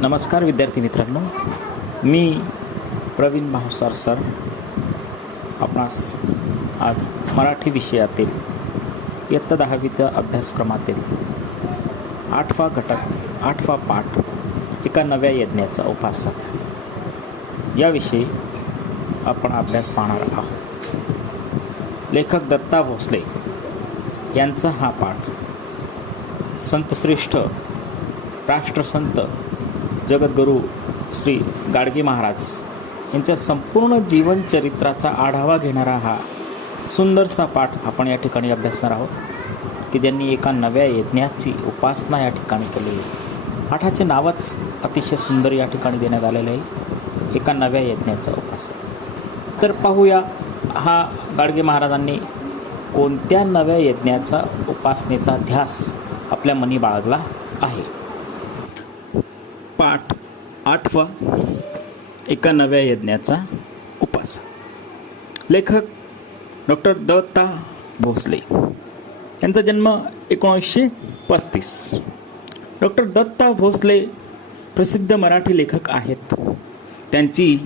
नमस्कार विद्यार्थी मित्रांनो, मी प्रवीण भावसार सर आपणास आज मराठी विषयातील इयत्ता 10वीच्या अभ्यासक्रमातील 8वा घटक 8वा पाठ एका नव्या यज्ञाचा उपासक याविषयी आपण अभ्यास पाहणार आहोत। लेखक दत्ता भोसले यांचा हा पाठ संतश्रेष्ठ राष्ट्रसंत जगद्गुरू श्री गाडगे महाराज यांच्या संपूर्ण जीवनचरित्राचा आढावा घेणारा हा सुंदरसा पाठ आपण या ठिकाणी अभ्यासणार आहोत की ज्यांनी एका नव्या यज्ञाची उपासना या ठिकाणी केली आहे। पाठाचे नावच अतिशय सुंदर या ठिकाणी देण्यात आलेले आहे, एका नव्या यज्ञाचा उपासना। तर पाहूया हा गाडगे महाराजांनी कोणत्या नव्या यज्ञाचा उपासनेचा ध्यास आपल्या मनी बाळगला आहे। पाठ 8वा एका नव्या यज्ञाचा उपास। लेखक डॉक्टर दत्ता भोसले यांचा जन्म 1935। डॉक्टर दत्ता भोसले प्रसिद्ध मराठी लेखक आहेत। त्यांची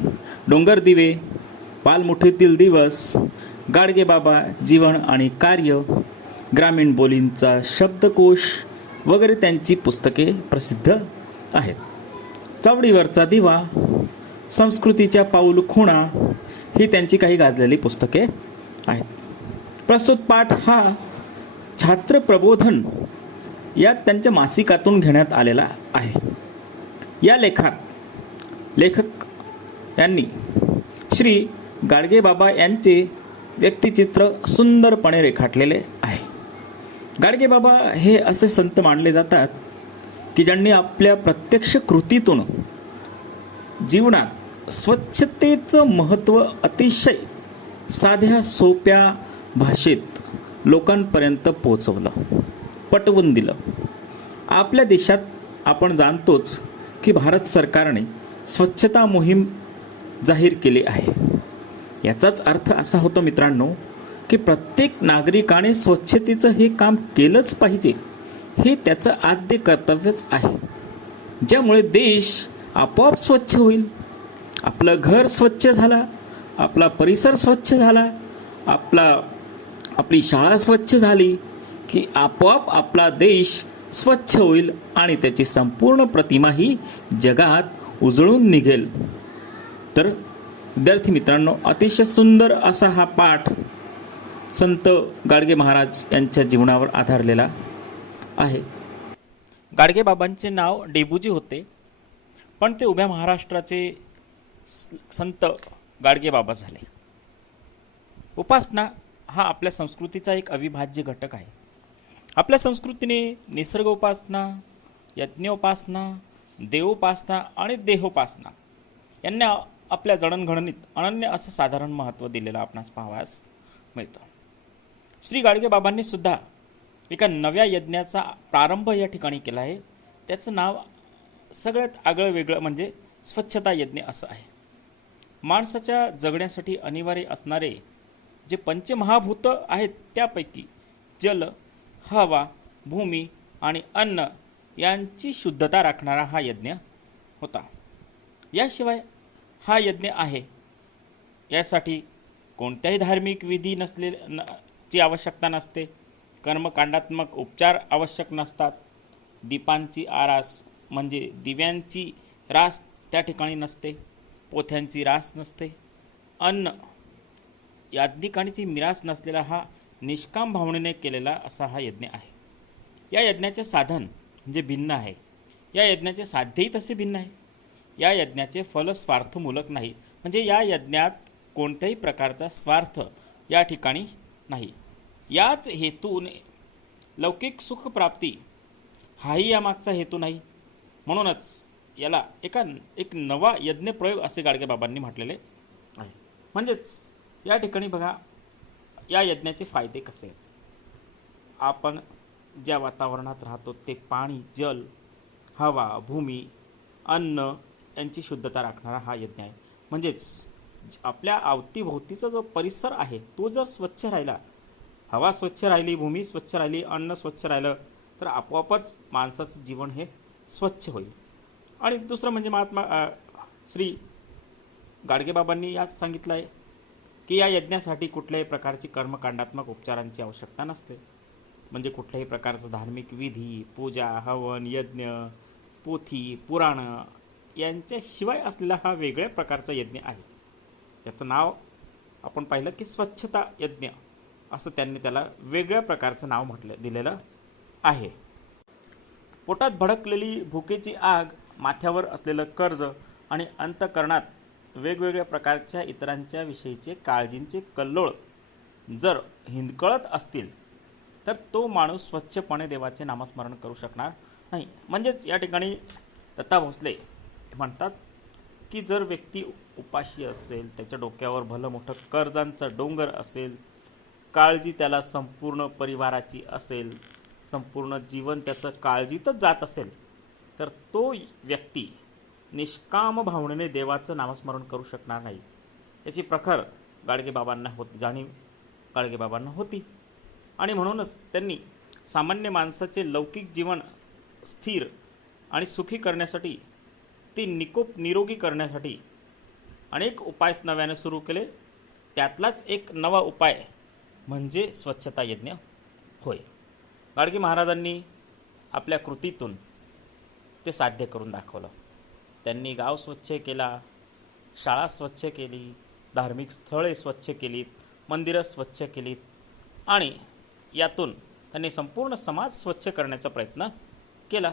डोंगर दिवे, पालमुठीतील दिवस, गाडगे बाबा जीवन आणि कार्य, ग्रामीण बोलींचा शब्दकोश वगैरे त्यांची पुस्तके प्रसिद्ध आहेत। चावडीवरचा दिवा, संस्कृतीच्या पाऊलखुणा ही त्यांची काही गाजलेली पुस्तके आहेत। प्रस्तुत पाठ हा छात्र प्रबोधन या त्यांच्या मासिकातून घेण्यात आलेला आहे। या लेखात लेखक यांनी श्री गाडगे बाबा यांचे व्यक्तिचित्र सुंदरपणे रेखाटलेले आहे। गाडगे बाबा हे असे संत मानले जातात की ज्यांनी आपल्या प्रत्यक्ष कृतीतून जीवनात स्वच्छतेचं महत्त्व अतिशय साध्या सोप्या भाषेत लोकांपर्यंत पोहोचवलं, पटवून दिलं। आपल्या देशात आपण जाणतोच की भारत सरकारने स्वच्छता मोहीम जाहीर केली आहे। याचाच अर्थ असा होतो मित्रांनो की प्रत्येक नागरिकाने स्वच्छतेचं हे काम केलंच पाहिजे, हे त्याचं आद्य कर्तव्यच आहे। ज्यामुळे देश आपोआप स्वच्छ होईल। आपलं घर स्वच्छ झाला, आपला परिसर स्वच्छ झाला, आपली शाळा स्वच्छ झाली की आपोआप आपला देश स्वच्छ होईल आणि त्याची संपूर्ण प्रतिमा ही जगात उजळून निघेल। तर विद्यार्थी मित्रांनो, अतिशय सुंदर असा हा पाठ संत गाडगे महाराज यांच्या जीवनावर आधारलेला आहे। गाडगे बाबांचे नाव डेबूजी होते, पण ते उभ्या महाराष्ट्राचे संत गाडगे बाबा झाले। उपासना हा आपल्या संस्कृतीचा एक अविभाज्य घटक आहे। आपल्या संस्कृतीने निसर्ग उपासना, यज्ञोपासना, देवोपासना आणि देहोपासना यांना आपल्या जडणघडणीत अनन्य असं साधारण महत्त्व दिलेलं आपणास पाहावयास मिळतं। श्री गाडगे बाबांनी सुद्धा एका नव्या यज्ञाचा प्रारंभ या ठिकाणी केला आहे। त्याचं नाव सगळ्यात आगळं वेगळं म्हणजे स्वच्छता यज्ञ असं आहे। माणसाच्या जगण्यासाठी अनिवार्य असणारे जे पंचमहाभूत आहेत त्यापैकी जल, हवा, भूमी आणि अन्न यांची शुद्धता राखणारा हा यज्ञ होता। याशिवाय हा यज्ञ आहे यासाठी कोणत्याही धार्मिक विधी ची आवश्यकता नसते। कर्मकांडात्मक उपचार आवश्यक नसतात। दीपांची आरास म्हणजे दिव्यांची रास त्या ठिकाणी नसते। पोथ्यांची रास नसते। अन्न याज्ञिकांची मिरास नसलेला हा निष्काम भावनेने केलेला असा हा यज्ञ आहे। या यज्ञाचे साधन म्हणजे भिन्न आहे। या यज्ञाचे साध्यही तसे भिन्न आहे। या यज्ञाचे फल स्वार्थमूलक नाही, म्हणजे या यज्ञात कोणत्याही प्रकारचा स्वार्थ या ठिकाणी नाही। याच हेतूने लौकिक सुखप्राप्ती हाही यामागचा हेतू नाही। म्हणूनच याला एक नवा यज्ञ प्रयोग असे गाडगे बाबांनी म्हटलेले आहे। म्हणजेच या ठिकाणी बघा या यज्ञाचे फायदे कसे आहेत। आपण ज्या वातावरणात राहतो ते पाणी, जल, हवा, भूमी, अन्न यांची शुद्धता राखणारा हा यज्ञ आहे। म्हणजेच आपल्या अवतीभोवतीचा जो परिसर आहे तो जर स्वच्छ राहिला, हवा स्वच्छ राहिली, भूमी स्वच्छ राहिली, अन्न स्वच्छ राहिलं तर आपोआपच माणसाचं जीवन हे स्वच्छ होईल। आणि दुसरं म्हणजे श्री गाडगेबाबांनी याच सांगितलं आहे की या यज्ञासाठी कुठल्याही प्रकारची कर्मकांडात्मक उपचारांची आवश्यकता नसते. म्हणजे कुठल्याही प्रकारचं धार्मिक विधी, पूजा, हवन, यज्ञ, पोथी, पुराणं यांच्याशिवाय असलेला हा वेगळ्या प्रकारचा यज्ञ आहे. त्याचं नाव आपण पाहिलं की स्वच्छता यज्ञ असं त्यांनी त्याला वेगळ्या प्रकारचं नाव दिलेलं आहे. पोटात भडकलेली भुकेची आग, माथ्यावर असलेलं कर्ज आणि अंतःकरणात वेगवेगळ्या प्रकारच्या इतरांच्या विषयीचे काळजींचे कल्लोळ जर हिंदकळत असतील तर तो माणूस स्वच्छपणे देवाचे नामस्मरण करू शकणार नाही. म्हणजेच या ठिकाणी दत्ता भोसले म्हणतात की जर व्यक्ती उपाशी असेल, त्याच्या डोक्यावर भलं मोठं कर्जांचा डोंगर असेल, काळजी त्याला संपूर्ण परिवाराची असेल, संपूर्ण जीवन त्याचं काळजीतच जात असेल, तर तो व्यक्ती निष्काम भावनेने देवाचं नामस्मरण करू शकणार नाही. याची प्रखर जाणीव गाडगेबाबांना होती. आणि म्हणूनच त्यांनी सामान्य माणसाचे लौकिक जीवन स्थिर आणि सुखी करण्यासाठी, ती निरोगी करण्यासाठी अनेक उपाय नव्याने सुरू केले. त्यातलाच एक नवा उपाय म्हणजे स्वच्छता यज्ञ होय. गाडगे महाराजांनी आपल्या कृतीतून ते साध्य करून दाखवलं. त्यांनी गाव स्वच्छ केला, शाळा स्वच्छ केली, धार्मिक स्थळे स्वच्छ केलीत, मंदिरं स्वच्छ केलीत आणि यातून त्यांनी संपूर्ण समाज स्वच्छ करण्याचा प्रयत्न केला.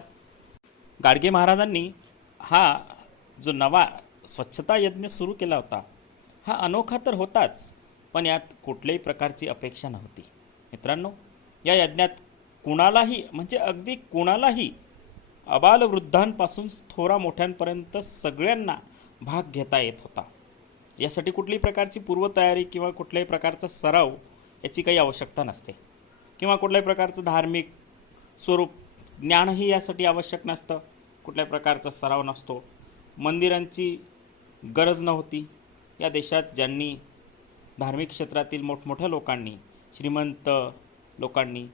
गाडगे महाराजांनी हा जो नवा स्वच्छता यज्ञ सुरू केला होता, हा अनोखा तर होताच, पण यात कुठल्याही प्रकारची अपेक्षा नव्हती. मित्रांनो, या यज्ञात कुणालाही, म्हणजे अगदी कुणालाही, अबालवृद्धांपासून थोरा मोठ्यांपर्यंत सगळ्यांना भाग घेता येत होता. यासाठी कुठल्याही प्रकारची पूर्वतयारी किंवा कुठल्याही प्रकारचा सराव याची काही आवश्यकता नसते, किंवा कुठल्याही प्रकारचं धार्मिक स्वरूप ज्ञानही यासाठी आवश्यक नसतं. कुठल्याही प्रकारचा सराव नसतो. मंदिरांची गरज नव्हती. या देशात ज्यांनी धार्मिक क्षेत्रातील मोठमोठ्या लोकांनी, श्रीमंत लोकांनी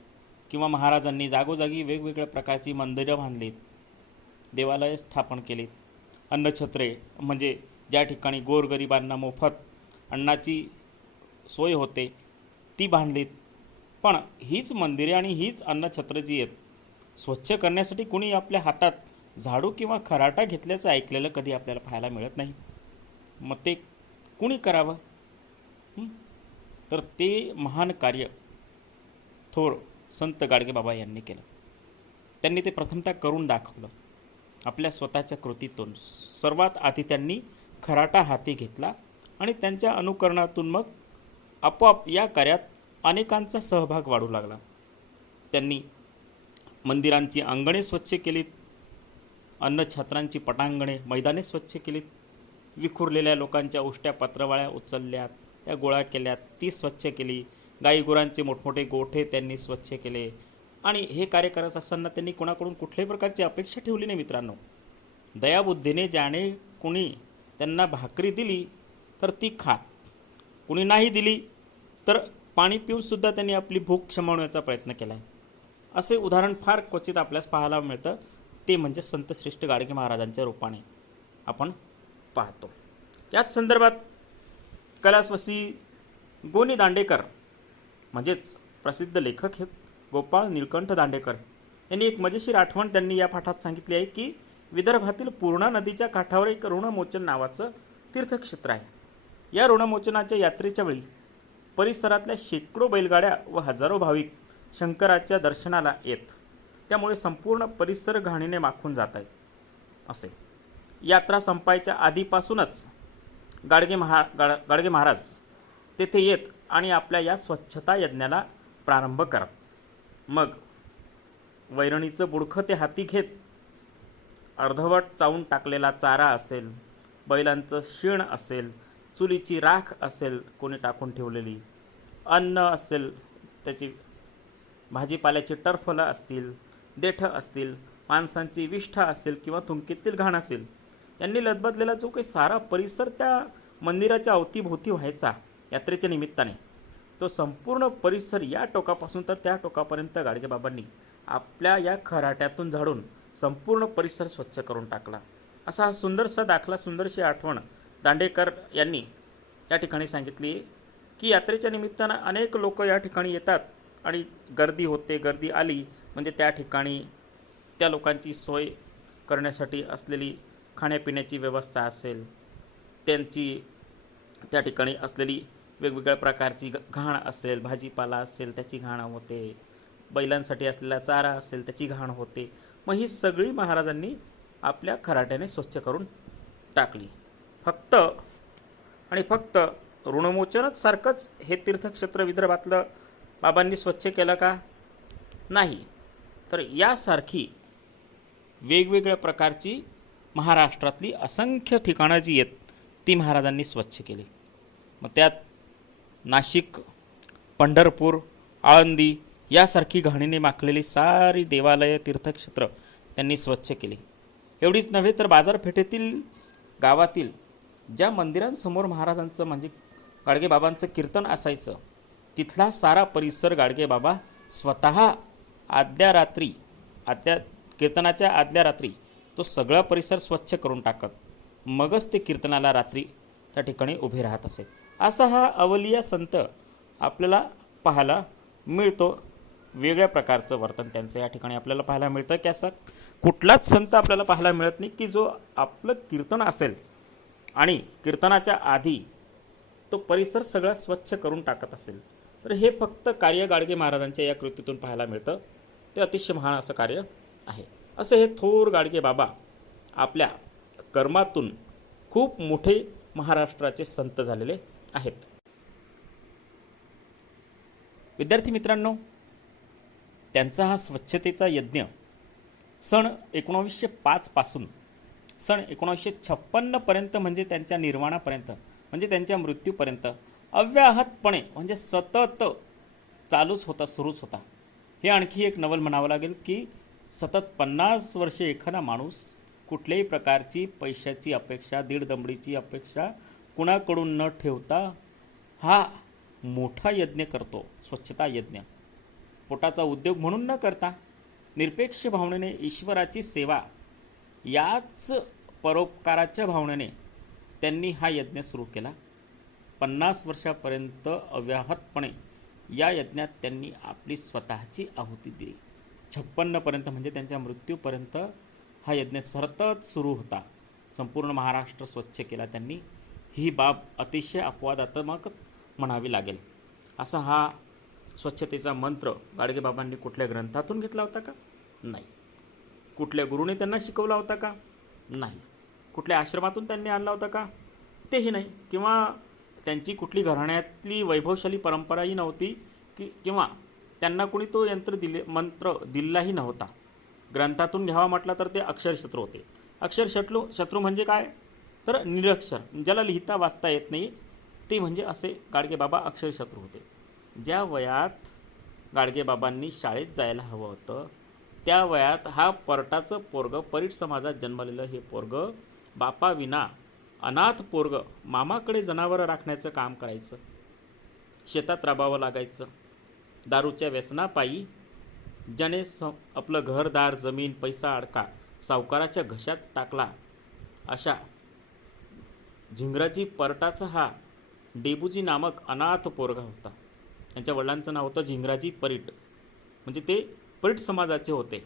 किंवा महाराजांनी जागोजागी वेगवेगळ्या प्रकारची मंदिरं बांधलीत, देवालय स्थापन केलीत, अन्नछत्रे म्हणजे ज्या ठिकाणी गोरगरिबांना मोफत अन्नाची सोय होते ती बांधलीत. पण हीच मंदिरे आणि हीच अन्नछत्र जी आहेत, स्वच्छ करण्यासाठी कुणी आपल्या हातात झाडू किंवा खराटा घेतल्याचं ऐकलेलं कधी आपल्याला पाहायला मिळत नाही. मग ते कुणी करावं? तर ते महान कार्य थोर संत गाडगेबाबा यांनी केलं. त्यांनी ते प्रथमतः करून दाखवलं आपल्या स्वतःच्या कृतीतून. सर्वात आधी त्यांनी खराटा हाती घेतला आणि त्यांच्या अनुकरणातून मग आपोआप या कार्यात अनेकांचा सहभाग वाढू लागला. त्यांनी मंदिरांची अंगणे स्वच्छ केलीत, अन्नछत्रांची पटांगणे, मैदाने स्वच्छ केलीत, विखुरलेल्या लोकांच्या उष्ट्या पत्रवाळ्या उचलल्यात, त्या गोळा केल्यात, ती स्वच्छ केली, गाईगुरांचे मोठमोठे गोठे त्यांनी स्वच्छ केले. आणि हे कार्य करत असताना त्यांनी कोणाकडून कुठल्याही प्रकारची अपेक्षा ठेवली नाही. मित्रांनो, दयाबुद्धीने ज्याने कुणी त्यांना भाकरी दिली तर ती खात, कुणी नाही दिली तर पाणी पिऊनसुद्धा त्यांनी आपली भूक शमवण्याचा प्रयत्न केला आहे. असे उदाहरण फार क्वचित आपल्यास पाहायला मिळतं. ते म्हणजे संतश्रेष्ठ गाडगे महाराजांच्या रूपाने आपण पाहतो. याच संदर्भात कैलासवासी गोनी दांडेकर म्हणजेच प्रसिद्ध लेखक आहेत गोपाळ निळकंठ दांडेकर यांनी एक मजेशीर आठवण त्यांनी या पाठात सांगितली आहे की विदर्भातील पूर्णा नदीच्या काठावर एक ऋणमोचन नावाचं तीर्थक्षेत्र आहे. या ऋणमोचनाच्या यात्रेच्या वेळी परिसरातल्या शेकडो बैलगाड्या व हजारो भाविक शंकराच्या दर्शनाला येत, त्यामुळे संपूर्ण परिसर घाणीने माखून जात आहेत. असे यात्रा संपायच्या आधीपासूनच गाडगे महाराज तेथे येत आणि आपल्या या स्वच्छता यज्ञाला प्रारंभ करत. मग वैरणीचं बुडखं ते हाती घेत, अर्धवट चावून टाकलेला चारा असेल, बैलांचं शेण असेल, चुलीची राख असेल कोणी टाकून ठेवलेली, अन्न असेल, त्याची भाजीपाल्याची टरफलं असतील, देठं असतील, माणसांची विष्ठा असेल किंवा तुंकीतील घाण असेल, यांनी लदबदलेला जो काही सारा परिसर त्या मंदिराच्या अवतीभोवती व्हायचा यात्रेच्या निमित्ताने, तो संपूर्ण परिसर या टोकापासून तर त्या टोकापर्यंत गाडगेबाबांनी आपल्या या खराट्यातून झाडून संपूर्ण परिसर स्वच्छ करून टाकला. असा हा सुंदरसा दाखला, सुंदरशी आठवण दांडेकर यांनी या ठिकाणी सांगितली की यात्रेच्या निमित्तानं अनेक लोक या ठिकाणी येतात आणि गर्दी होते. गर्दी आली म्हणजे त्या ठिकाणी त्या लोकांची सोय करण्यासाठी असलेली खाण्यापिण्याची व्यवस्था असेल, त्यांची त्या ठिकाणी असलेली वेगवेगळ्या प्रकारची घाण असेल, भाजीपाला असेल त्याची घाण होते, बैलांसाठी असलेला चारा असेल त्याची घाण होते. मग ही सगळी महाराजांनी आपल्या खराट्याने स्वच्छ करून टाकली. फक्त आणि फक्त ऋणमोचनच सारखंच हे तीर्थक्षेत्र विदर्भातलं बाबांनी स्वच्छ केलं का? नाही, तर यासारखी वेगवेगळ्या प्रकारची महाराष्ट्रातली असंख्य ठिकाणं जी आहेत ती महाराजांनी स्वच्छ केली. मग त्यात नाशिक, पंढरपूर, आळंदी यासारखी घाणीने माखलेली सारी देवालय, तीर्थक्षेत्र त्यांनी स्वच्छ केली. एवढीच नव्हे तर बाजारपेठेतील, गावातील ज्या मंदिरांसमोर महाराजांचं म्हणजे गाडगेबाबांचं कीर्तन असायचं तिथला सारा परिसर गाडगेबाबा स्वतः कीर्तनाच्या आदल्या रात्री तो सगळा परिसर स्वच्छ करून टाकत मगच ते कीर्तनाला रात्री त्या ठिकाणी उभे राहत असे. असा हा अवलिया संत आपल्याला पाहायला मिळतो. वेगळ्या प्रकारचं वर्तन त्यांचं या ठिकाणी आपल्याला पाहायला मिळतं की असा कुठलाच संत आपल्याला पाहायला मिळत नाही की जो आपलं कीर्तन असेल आणि कीर्तनाच्या आधी तो परिसर सगळा स्वच्छ करून टाकत असेल. तर हे फक्त कार्य गाडगे महाराजांच्या या कृतीतून पाहायला मिळतं. ते अतिशय महान असं कार्य आहे. असे हे थोर गाडगे बाबा आपल्या कर्मातून खूप मोठे महाराष्ट्राचे संत झालेले आहेत. विद्यार्थी मित्रांनो, त्यांचा हा स्वच्छतेचा यज्ञ सन 1905 पासून सन 1956 पर्यंत म्हणजे त्यांच्या निर्वाणापर्यंत म्हणजे त्यांच्या मृत्यूपर्यंत अव्याहतपणे म्हणजे सतत चालूच होता, सुरूच होता. हे आणखी एक नवल म्हणावं लागेल की सतत 50 वर्षे एखादा माणूस कुठल्याही प्रकारची पैशाची अपेक्षा, दीडदमडीची अपेक्षा कुणाकडून न ठेवता हा मोठा यज्ञ करतो. स्वच्छता यज्ञ पोटाचा उद्योग म्हणून न करता निरपेक्ष भावनेने ईश्वराची सेवा याच परोपकाराच्या भावनेने त्यांनी हा यज्ञ सुरू केला. 50 वर्षापर्यंत अव्याहतपणे या यज्ञात त्यांनी आपली स्वतःची आहुती दिली. 56 पर्यंत म्हणजे त्यांच्या मृत्यूपर्यंत हा यज्ञ सतत सुरू होता. संपूर्ण महाराष्ट्र स्वच्छ केला त्यांनी. ही बाब अतिशय अपवादात्मक म्हणावी लागेल. असा हा स्वच्छतेचा मंत्र गाडगेबाबांनी कुठल्या ग्रंथातून घेतला होता का? नाही. कुठल्या गुरुने त्यांना शिकवला होता का? नाही. कुठल्या आश्रमातून त्यांनी आणला होता का? तेही नाही. किंवा त्यांची कुठली घराण्यातली वैभवशाली परंपराही नव्हती किंवा त्यांना कुणी तो मंत्र दिलाही नव्हता. ग्रंथातून घ्यावा म्हटला तर ते अक्षरशत्रू होते. अक्षरशत्रू म्हणजे काय? तर निरक्षर, ज्याला लिहिता वाचता येत नाही ते म्हणजे असे गाडगेबाबा अक्षरशत्रू होते. ज्या वयात गाडगेबाबांनी शाळेत जायला हवं होतं त्या वयात हा परटाचं पोरगं, परीट समाजात जन्मलेलं हे पोरगं बापाविना अनाथ पोरगं मामाकडे जनावरं राखण्याचं काम करायचं, शेतात राबावं लागायचं. दारूच्या व्यसनापायी ज्याने आपलं घरदार, जमीन, पैसा अडका सावकाराच्या घशात टाकला अशा झिंगराजी परटाचा हा डेबूजी नामक अनाथ पोरगा होता. त्यांच्या वडिलांचं नाव होतं झिंगराजी परीट, म्हणजे ते परीट समाजाचे होते.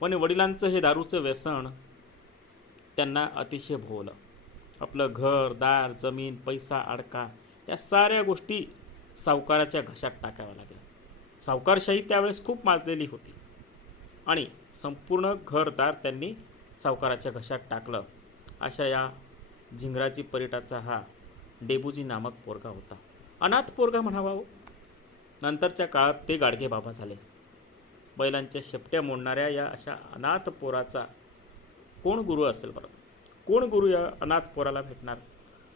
पण वडिलांचं हे दारूचं व्यसन त्यांना अतिशय भोवलं. आपलं घर, दार, जमीन, पैसा अडका या साऱ्या गोष्टी सावकाराच्या घशात टाकाव्या लागल्या. सावकारशाही त्यावेळेस खूप माजलेली होती आणि संपूर्ण घरदार त्यांनी सावकाराच्या घशात टाकलं. अशा या झिंगराजी परीटाचा हा डेबूजी नामक पोरगा होता. अनाथ पोरगा म्हणावा. नंतरच्या काळात ते गाडगेबाबा झाले. बैलांच्या शेपट्या मोडणाऱ्या या अशा अनाथ पोराचा कोण गुरु असेल बरं? कोण गुरु या अनाथ पोराला भेटणार?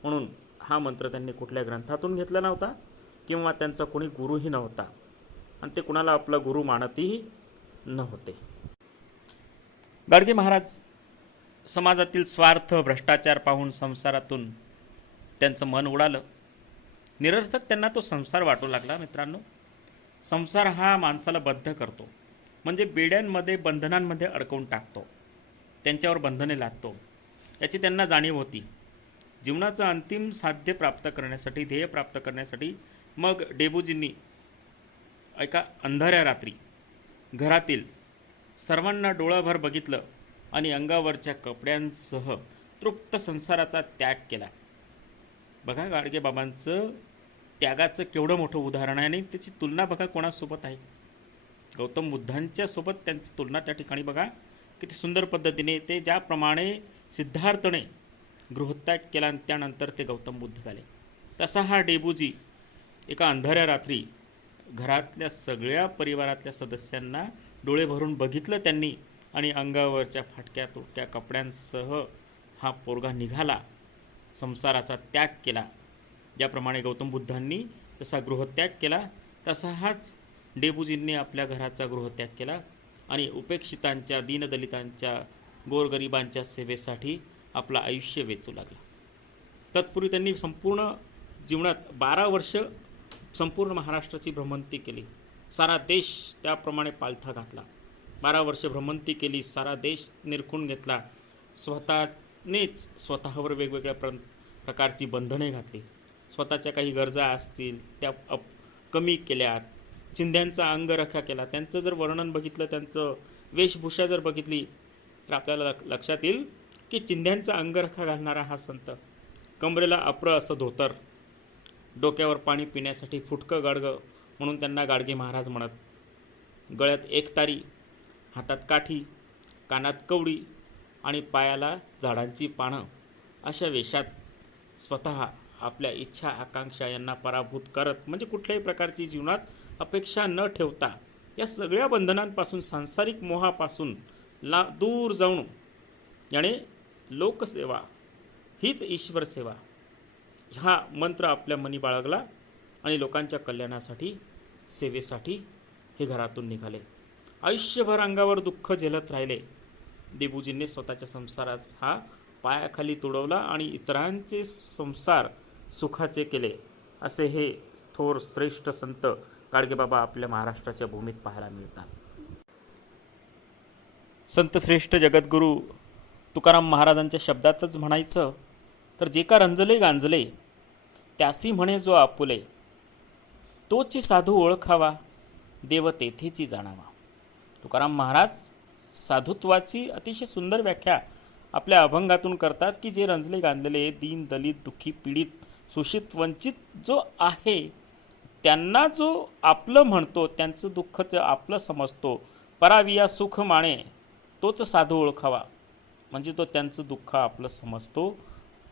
म्हणून हा मंत्र त्यांनी कुठल्या ग्रंथातून घेतला नव्हता किंवा त्यांचा कोणी गुरुही नव्हता आणि ते कुणाला आपला गुरु मानतही नव्हते. गाडगे महाराज समाजातील स्वार्थ, भ्रष्टाचार पाहून संसारातून त्यांचं मन उडालं. निरर्थक त्यांना तो संसार वाटू लागला. मित्रांनो, संसार हा माणसाला बद्ध करतो, म्हणजे बेड्यांमध्ये, बंधनांमध्ये अडकवून टाकतो, त्यांच्यावर बंधने लादतो. याची त्यांना जाणीव होती. जीवनाचं अंतिम साध्य प्राप्त करण्यासाठी, ध्येय प्राप्त करण्यासाठी मग डेबूजींनी एका अंधाऱ्या रात्री घरातील सर्वांना डोळाभर बघितलं आणि अंगावरच्या कपड्यांसह तृप्त संसाराचा त्याग केला. बघा गाडगेबाबांचं त्यागाचं केवढं मोठं उदाहरण आहे आणि त्याची तुलना बघा कोणासोबत आहे. गौतम बुद्धांच्या सोबत त्यांची तुलना त्या ठिकाणी बघा किती सुंदर पद्धतीने. ते ज्याप्रमाणे सिद्धार्थने गृहत्याग केला आणि त्यानंतर ते गौतम बुद्ध झाले, तसा हा डेबूजी एका अंधाऱ्या रात्री घरातल्या सगळ्या परिवारातल्या सदस्यांना डोळे भरून बघितलं त्यांनी आणि अंगावरच्या फाटक्या तुटक्या कपड्यांसह हा पोरगा निघाला, संसाराचा त्याग केला. ज्याप्रमाणे गौतम बुद्धांनी जसा गृहत्याग केला तसा हाच डेबूजींनी आपल्या घराचा गृहत्याग केला आणि उपेक्षितांच्या, दीनदलितांच्या, गोरगरिबांच्या सेवेसाठी आपलं आयुष्य वेचू लागला. तत्पूर्वी त्यांनी संपूर्ण जीवनात 12 वर्ष संपूर्ण महाराष्ट्राची भ्रमंती केली. सारा देश त्याप्रमाणे पालथा घातला. 12 वर्ष भ्रमंती केली, सारा देश निरखून घेतला. स्वतःनेच स्वतःवर वेगवेगळ्या प्रकारची बंधने घातली. स्वतःच्या काही गरजा असतील त्या कमी केल्यात. चिंध्यांचा अंगरखा केला. त्यांचं जर वर्णन बघितलं, त्यांचं वेशभूषा जर बघितली तर आपल्याला लक्षात येईल की चिंध्यांचा अंगरखा घालणारा हा संत, कमरेला अप्र असं धोतर, डोक्यावर पाणी पिण्यासाठी फुटकं गाडगं म्हणून त्यांना गाडगे महाराज म्हणत, गळ्यात एकतारी, हातात काठी, कानात कवडी आणि पायाला झाडांची पानं, अशा वेशात स्वतः आपल्या इच्छा आकांक्षा यांना पराभूत करत, म्हणजे कुठल्याही प्रकारची जीवनात अपेक्षा न ठेवता या सगळ्या बंधनांपासून, सांसारिक मोहापासून दूर जाऊन याने लोकसेवा हीच ईश्वर सेवा हा मंत्र आपल्या मनी बाळगला आणि लोकांच्या कल्याणासाठी, सेवेसाठी हे घरातून निघाले. आयुष्यभर अंगावर दुःख झेलत राहिले. डेबूजींनी स्वतःच्या संसारात हा पायाखाली तुडवला आणि इतरांचे संसार सुखाचे केले. असे हे थोर श्रेष्ठ संत गाडगेबाबा आपल्या महाराष्ट्राच्या भूमीत पाहायला मिळतात. संत श्रेष्ठ जगद्गुरू तुकाराम महाराजांच्या शब्दातच म्हणायचं तर, जे का रंजले गांजले त्यासी म्हणे जो आपुले, तोची साधू ओळखावा देव तेथेची जाणावा. तुकाराम महाराज साधुत्वाची अतिशय सुंदर व्याख्या आपल्या अभंगातून करतात की जे रंजले गांजलेले, दीन दलित दुःखी पीडित शोषित वंचित जो आहे त्यांना जो आपलं म्हणतो, त्यांचं दुःख ते आपलं समजतो, पराविया सुख माणे तोच साधू ओळखावा, म्हणजे तो त्यांचं दुःख आपलं समजतो,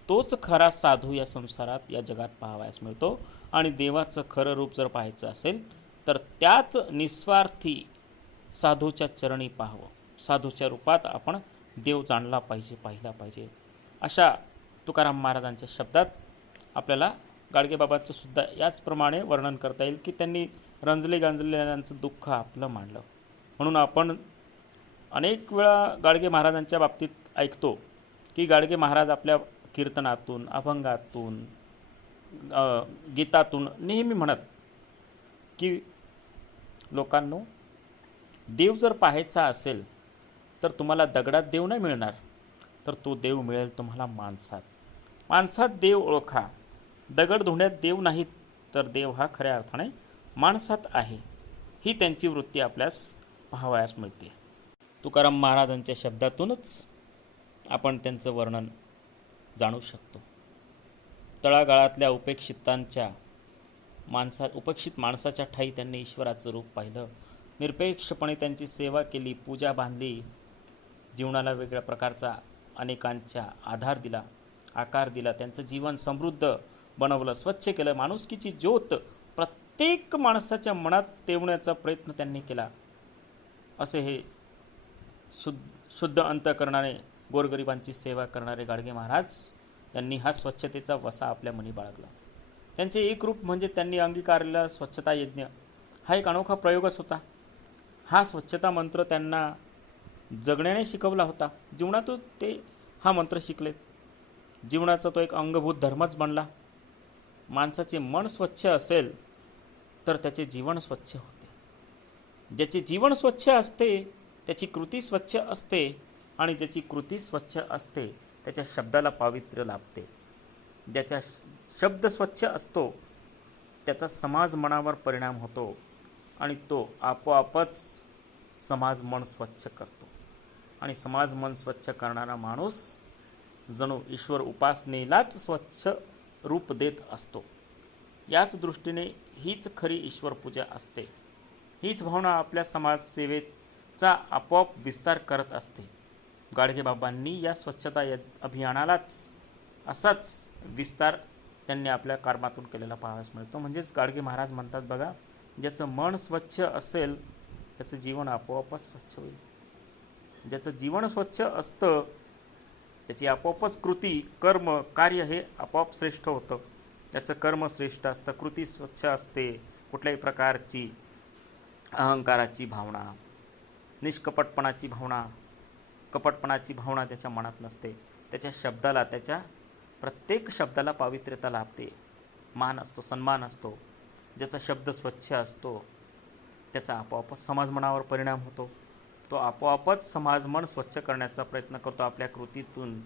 तोच खरा साधू या संसारात या जगात पाहावयास मिळतो. आणि देवाचं खरं रूप जर पाहायचं असेल तर त्याच निस्वार्थी साधूच्या चरणी पाहावं. साधूच्या रूपात आपण देव जाणला पाहिजे, पाहिला पाहिजे. अशा तुकाराम महाराजांच्या शब्दात आपल्याला गाडगेबाबांचं सुद्धा याचप्रमाणे वर्णन करता येईल की त्यांनी रंजले गांजलेल्यांचं दुःख आपलं मांडलं. म्हणून आपण अनेक वेळा गाडगे महाराजांच्या बाबतीत ऐकतो की गाडगे महाराज आपल्या कीर्तनातून, अभंगातून, गीतातून नेहमी म्हणत की लोकांनो, देव जर पाहायचा असेल तर तुम्हाला दगडात देव नाही मिळणार, तर तो देव मिळेल तुम्हाला माणसात. माणसात देव ओळखा. दगड धुण्यात देव नाही, तर देव हा खऱ्या अर्थाने माणसात आहे. ही त्यांची वृत्ती आपल्यास पाहावयास मिळते. तुकाराम महाराजांच्या शब्दातूनच आपण त्यांचं वर्णन जाणू शकतो. तळागाळातल्या उपेक्षित माणसाच्या ठाई त्यांनी ईश्वराचं रूप पाहिलं. निरपेक्षपणे त्यांची सेवा केली, पूजा बांधली, जीवनाला वेगळ्या प्रकारचा अनेकांच्या आधार दिला, आकार दिला, त्यांचं जीवन समृद्ध बनवलं, स्वच्छ केलं. माणुसकीची ज्योत प्रत्येक माणसाच्या मनात तेवण्याचा प्रयत्न त्यांनी केला. असे हे शुद्ध अंतःकरणाने गोरगरिबांची सेवा करणारे गाडगे महाराज यांनी हा स्वच्छतेचा वसा आपल्या मनी बाळगला. त्यांचे एक रूप म्हणजे त्यांनी अंगीकारलेला स्वच्छता यज्ञ हा एक अनोखा प्रयोगच होता. हा स्वच्छता मंत्र त्यांना जगण्याने शिकवला होता. जीवनातून ते हा मंत्र शिकले. जीवनाचा तो एक अंगभूत धर्मच बनला. माणसाचे मन स्वच्छ असेल तर त्याचे जीवन स्वच्छ होते. ज्याचे जीवन स्वच्छ असते त्याची कृती स्वच्छ असते आणि ज्याची कृती स्वच्छ असते त्याच्या शब्दाला पावित्र्य लाभते. ज्याचा शब्द स्वच्छ असतो त्याचा समाज मनावर परिणाम होतो आणि तो आपोआपच समाज मन स्वच्छ करतो. आणि समाज मन स्वच्छ करणारा माणूस जणू ईश्वर उपासनेलाच स्वच्छ रूप देत असतो. याच दृष्टीने हीच खरी ईश्वर पूजा असते. हीच भावना आपल्या समाजसेवेचा आपोआप विस्तार करत असते. गाडगेबाबांनी या स्वच्छता अभियानालाच असाच विस्तार त्यांनी आपल्या कर्मातून केलेला पाहावयास मिळतो. म्हणजेच गाडगे महाराज म्हणतात बघा, ज्याचं मन स्वच्छ असेल त्याचं जीवन आपोआपच स्वच्छ होईल. ज्याचं जीवन स्वच्छ असतं त्याची आपोआपच कृती, कर्म, कार्य हे आपोआप श्रेष्ठ होतं. त्याचं कर्म श्रेष्ठ असतं, कृती स्वच्छ असते, कुठल्याही प्रकारची अहंकाराची भावना, निष्कपटपणाची भावना, कपटपणाची भावना त्याच्या मनात नसते. त्याच्या शब्दाला, त्याच्या प्रत्येक शब्दाला पावित्र्यता लाभते, मान असतो, सन्मान असतो. ज्याचा शब्द स्वच्छ असतो त्याचा आपोआपच समाजमनावर परिणाम होतो. तो आपोआपच समाजमन स्वच्छ करण्याचा प्रयत्न करतो आपल्या कृतीतून,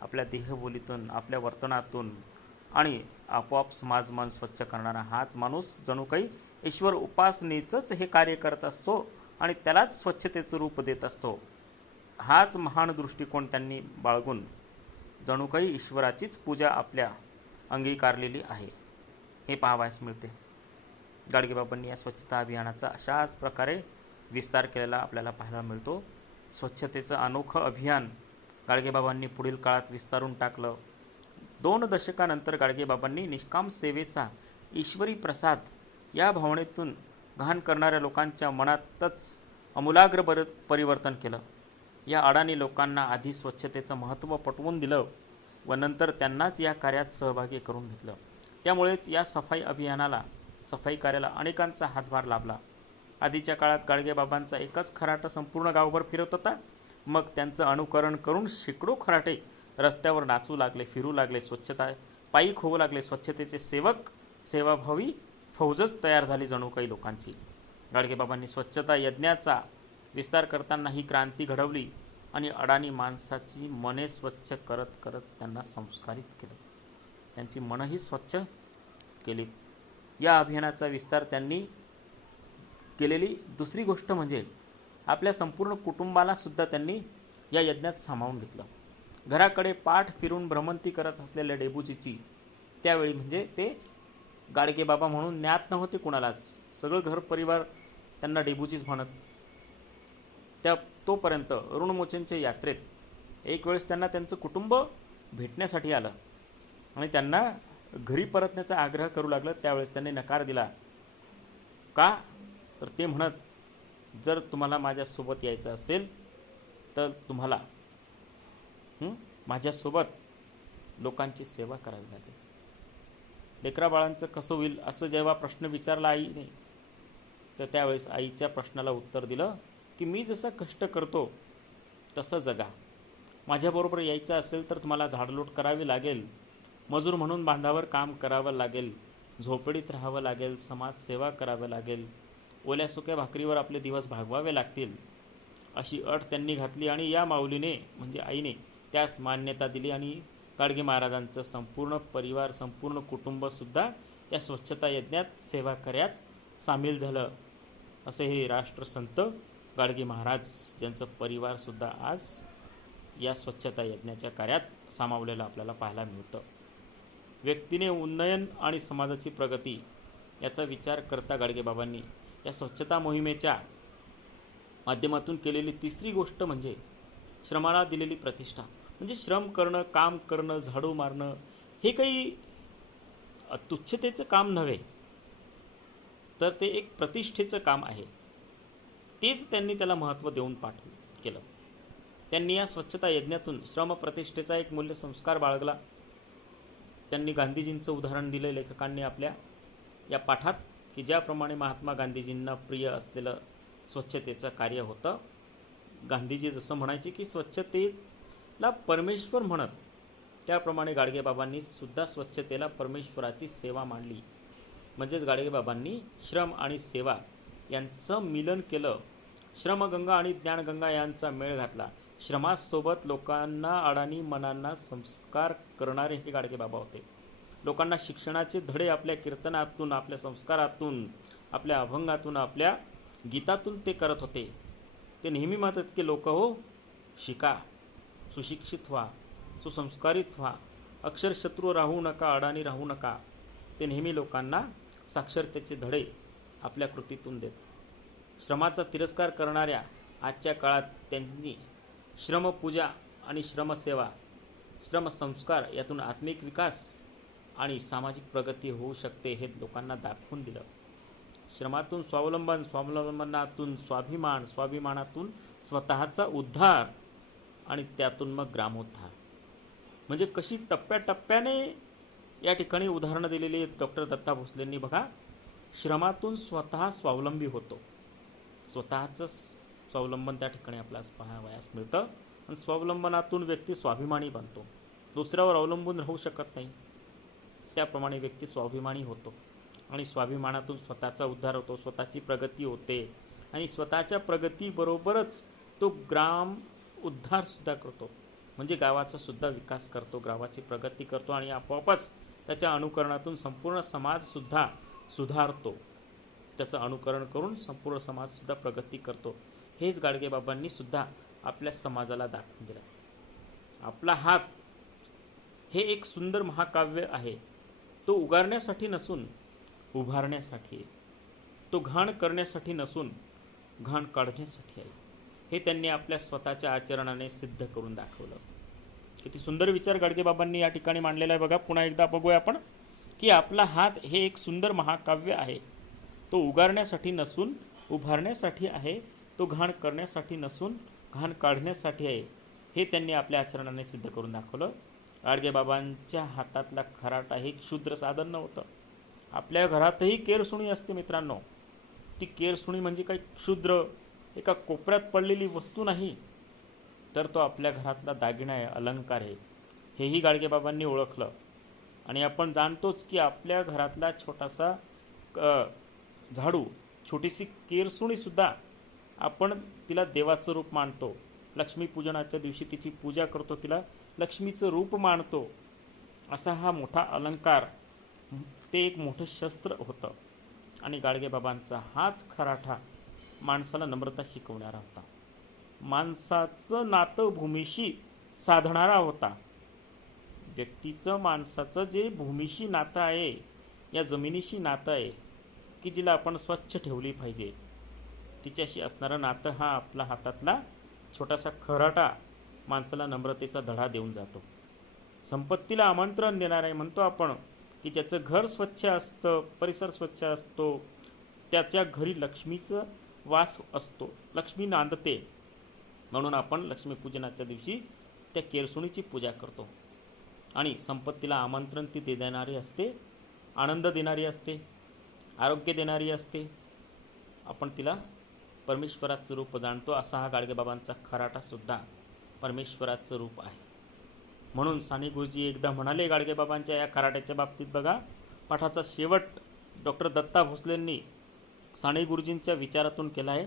आपल्या देहबोलीतून, आपल्या वर्तनातून. आणि आपोआप समाजमन स्वच्छ करणारा हाच माणूस जणू काही ईश्वर उपासनेचंच हे कार्य करत असतो आणि त्यालाच स्वच्छतेचं रूप देत असतो. हाच महान दृष्टिकोन त्यांनी बाळगून जणू काही ईश्वराचीच पूजा आपल्या अंगीकारलेली आहे हे पाहावयास मिळते. गाडगेबाबांनी या स्वच्छता अभियानाचा अशाच प्रकारे विस्तार केलेला आपल्याला पाहायला मिळतो. स्वच्छतेचं अनोखं अभियान गाडगेबाबांनी पुढील काळात विस्तारून टाकलं. 2 दशकानंतर गाडगेबाबांनी निष्काम सेवेचा ईश्वरी प्रसाद या भावनेतून घाण करणाऱ्या लोकांच्या मनातच आमूलाग्र परिवर्तन केलं. या अडाणी लोकांना आधी स्वच्छतेचं महत्त्व पटवून दिलं व नंतर त्यांनाच या कार्यात सहभागी करून घेतलं. त्यामुळेच या सफाई कार्याला अनेकांचा हातभार लाभला. आधीच्या काळात गाडगेबाबांचा एकच खराटा संपूर्ण गावभर फिरत होता. मग त्यांचं अनुकरण करून शेकडो खराटे रस्त्यावर नाचू लागले, फिरू लागले, स्वच्छता पायीक होऊ लागले. स्वच्छतेचे सेवक, सेवाभावी फौजच तयार झाली जणू काही लोकांची. गाडगेबाबांनी स्वच्छता यज्ञाचा विस्तार करताना ही क्रांती घडवली आणि अडाणी माणसाची मने स्वच्छ करत करत त्यांना संस्कारित केले, त्यांची मनही स्वच्छ केली. या अभियानाचा विस्तार त्यांनी केलेली दुसरी गोष्ट म्हणजे आपल्या संपूर्ण कुटुंबाला सुद्धा त्यांनी या यज्ञात सामावून घेतलं. घराकडे पाठ फिरून भ्रमंती करत असलेल्या डेबूजीची त्यावेळी, म्हणजे ते गाडगेबाबा म्हणून ज्ञात नव्हते कुणालाच, सगळं घर परिवार त्यांना डेबूजीच म्हणत. तोपर्यंत ऋणमोचनच्या यात्रेत एक वेळेस त्यांना त्यांचं कुटुंब भेटण्यासाठी आलं आणि त्यांना घरी परतण्याचा आग्रह करू लागलं. त्यावेळेस त्यांनी नकार दिला. का तर ते म्हणत, जर तुम्हाला माझ्यासोबत यायचं असेल तर तुम्हाला माझ्यासोबत लोकांची सेवा करावी लागेल. लेकरा बाळांचं कसं होईल असं जेव्हा प्रश्न विचारला आईने, तर त्यावेळेस आईच्या प्रश्नाला उत्तर दिलं की मी जसं कष्ट करतो तसं जगा. माझ्याबरोबर यायचं असेल तर तुम्हाला झाडलोट करावी लागेल, मजूर म्हणून बांधावर काम करावं लागेल, झोपडीत राहावं लागेल, समाजसेवा करावं लागेल, ओल्या सुक्या भाकरीवर आपले दिवस भागवावे लागतील, अशी अट त्यांनी घातली. आणि या माऊलीने म्हणजे आईने त्यास मान्यता दिली आणि गाडगे महाराजांचं संपूर्ण परिवार, संपूर्ण कुटुंबसुद्धा या स्वच्छता यज्ञात सेवा कार्यात सामील झालं. असे हे राष्ट्रसंत गाडगे महाराज ज्यांचं परिवारसुद्धा आज या स्वच्छता यज्ञाच्या कार्यात सामावलेलं आपल्याला पाहायला मिळतं. व्यक्तीने उन्नयन आणि समाजाची प्रगती याचा विचार करता गाडगेबाबांनी या स्वच्छता मोहिमेच्या माध्यमातून केलेली तिसरी गोष्ट म्हणजे श्रमाला दिलेली प्रतिष्ठा. म्हणजे श्रम करणं, काम करणं, झाडू मारणं हे काही तुच्छतेचं काम नव्हे, तर ते एक प्रतिष्ठेचं काम आहे. तेच त्यांनी त्याला महत्त्व देऊन केलं. त्यांनी या स्वच्छता यज्ञातून श्रमप्रतिष्ठेचा एक मूल्य संस्कार बाळगला. त्यांनी गांधीजींचं उदाहरण दिलं लेखकांनी आपल्या या पाठात, की ज्याप्रमाणे महात्मा गांधीजींना प्रिय असलेलं स्वच्छतेचं कार्य होतं. गांधीजी जसं म्हणायचे की स्वच्छतेला परमेश्वर म्हणत, त्याप्रमाणे गाडगेबाबांनी सुद्धा स्वच्छतेला परमेश्वराची सेवा मानली. म्हणजेच गाडगेबाबांनी श्रम आणि सेवा यांचं मिलन केलं. श्रमगंगा आणि ज्ञानगंगा यांचा मेळ घातला. श्रमासोबत लोकांना अडाणी मनांना संस्कार करणारे हे गाडगे बाबा होते. लोकांना शिक्षणाचे धडे आपल्या कीर्तनातून, आपल्या संस्कारातून, आपल्या अभंगातून, आपल्या गीतातून ते करत होते. ते नेहमी म्हणतात की लोक हो, शिका, सुशिक्षित व्हा, सुसंस्कारित व्हा, अक्षरशत्रू राहू नका, अडाणी राहू नका. ते नेहमी लोकांना साक्षरतेचे धडे आपल्या कृतीतून देत. श्रमाचा तिरस्कार करणाऱ्या आजच्या काळात त्यांनी श्रमपूजा आणि श्रमसेवा, श्रमसंस्कार यातून आत्मिक विकास आणि सामाजिक प्रगती होऊ शकते हे लोकांना दाखवून दिलं. श्रमातून स्वावलंबन, स्वावलंबनातून स्वाभिमान, स्वाभिमानातून स्वतःचा उद्धार आणि त्यातून मग ग्रामोद्धार. म्हणजे कशी टप्प्याटप्प्याने या ठिकाणी उदाहरणं दिलेली डॉक्टर दत्ता भोसलेंनी. बघा, श्रमातून स्वतः स्वावलंबी होतो, स्वतःचं स्वावलंबन त्या ठिकाणी आपल्याला पाहावयास मिळतं. आणि स्वावलंबनातून व्यक्ती स्वाभिमानी बनतो, दुसऱ्यावर अवलंबून राहू शकत नाही. त्याप्रमाणे व्यक्ती स्वाभिमानी होतो आणि स्वाभिमानातून स्वतःचा उद्धार होतो, स्वतःची प्रगती होते आणि स्वतःच्या प्रगतीबरोबरच तो ग्राम उद्धारसुद्धा करतो. म्हणजे गावाचा सुद्धा विकास करतो, गावाची प्रगती करतो आणि आपोआपच त्याच्या अनुकरणातून संपूर्ण समाजसुद्धा सुधारतो. त्याचं अनुकरण करून संपूर्ण समाजसुद्धा प्रगती करतो. हेच गाडगेबाबांनी सुद्धा आपल्या समाजाला दाखवून दिलं. आपला हात हे एक सुंदर महाकाव्य आहे. तो उगारण्यासाठी नसून उभारण्यासाठी आहे. तो घाण करण्यासाठी नसून घाण काढण्यासाठी आहे. हे त्यांनी आपल्या स्वतःच्या आचरणाने सिद्ध करून दाखवलं. किती सुंदर विचार गाडगेबाबांनी या ठिकाणी मांडलेला आहे. बघा, पुन्हा एकदा बघूया आपण की आपला हात हे एक सुंदर महाकाव्य आहे. तो उगारण्यासाठी नसून उभारण्यासाठी आहे. तो घाण करण्यासाठी नसून घाण काढण्यासाठी आहे. हे त्यांनी आपल्या आचरणाने सिद्ध करून दाखवलं. गाडगेबाबांच्या हातातला खराटा हे क्षुद्र साधन नव्हतं. आपल्या घरातही केरसुणी असते मित्रांनो. ती केरसुणी म्हणजे काही क्षुद्र एका कोपऱ्यात पडलेली वस्तू नाही, तर तो आपल्या घरातला दागिना आहे, अलंकार आहे. हेही गाडगेबाबांनी ओळखलं. आणि आपण जाणतोच की आपल्या घरातला छोटासा झाडू, छोटीशी केरसुणीसुद्धा आपण तिला देवाचं रूप मानतो. लक्ष्मीपूजनाच्या दिवशी तिची पूजा करतो, तिला लक्ष्मीचं रूप मानतो. असा हा मोठा अलंकार, ते एक मोठं शस्त्र होतं. आणि गाडगेबाबांचा हाच खराठा माणसाला नम्रता शिकवणारा होता, माणसाचं नातं भूमीशी साधणारा होता. व्यक्तीचं, माणसाचं जे भूमीशी नातं आहे, या जमिनीशी नातं आहे की जिला आपण स्वच्छ ठेवली पाहिजे, तिच्याशी असणारं नातं हा आपला हातातला छोटासा खराटा माणसाला नम्रतेचा धडा देऊन जातो. संपत्तीला आमंत्रण देणार आहे म्हणतो आपण की ज्याचं घर स्वच्छ असतं, परिसर स्वच्छ असतो, त्याच्या घरी लक्ष्मीचं वास असतो, लक्ष्मी नांदते. म्हणून आपण लक्ष्मीपूजनाच्या दिवशी त्या केरसुणीची पूजा करतो. आणि संपत्तीला आमंत्रण ती देणारी असते, आनंद देणारी असते, आरोग्य देणारी असते. आपण तिला परमेश्वराचं रूप जाणतो. असा हा गाडगेबाबांचा खराटासुद्धा परमेश्वराचं रूप आहे. म्हणून साने गुरुजी एकदा म्हणाले गाडगेबाबांच्या या खराट्याच्या बाबतीत. बघा, पाठाचा शेवट डॉक्टर दत्ता भोसलेंनी साने गुरुजींच्या विचारातून केला आहे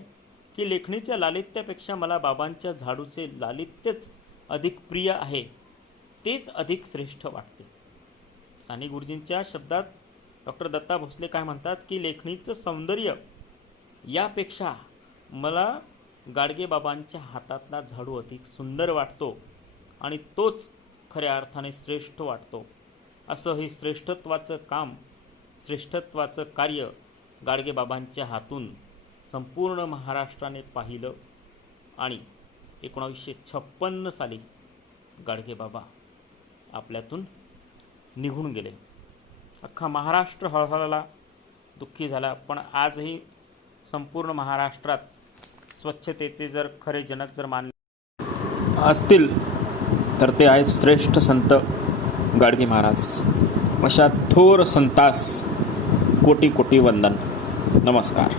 की लेखणीच्या लालित्यापेक्षा मला बाबांच्या झाडूचे लालित्यच अधिक प्रिय आहे, तेच अधिक श्रेष्ठ वाटते. साने गुरुजींच्या शब्दात डॉक्टर दत्ता भोसले काय म्हणतात की लेखणीचं सौंदर्य यापेक्षा मला गाडगेबाबांच्या हातातला झाडू अधिक सुंदर वाटतो आणि तोच खऱ्या अर्थाने श्रेष्ठ वाटतो. असं हे श्रेष्ठत्वाचं काम, श्रेष्ठत्वाचं कार्य गाडगेबाबांच्या हातून संपूर्ण महाराष्ट्राने पाहिलं. आणि 1956 साली गाडगेबाबा आपल्यातून निघून गेले. अख्खा महाराष्ट्र हळहळला, दुःखी झाला. पण आजही संपूर्ण महाराष्ट्रात स्वच्छतेचे जर खरे जनक जर मानले असतील तर ते आहेत श्रेष्ठ संत गाडगे महाराज. अशा थोर संतास कोटी कोटी वंदन. नमस्कार.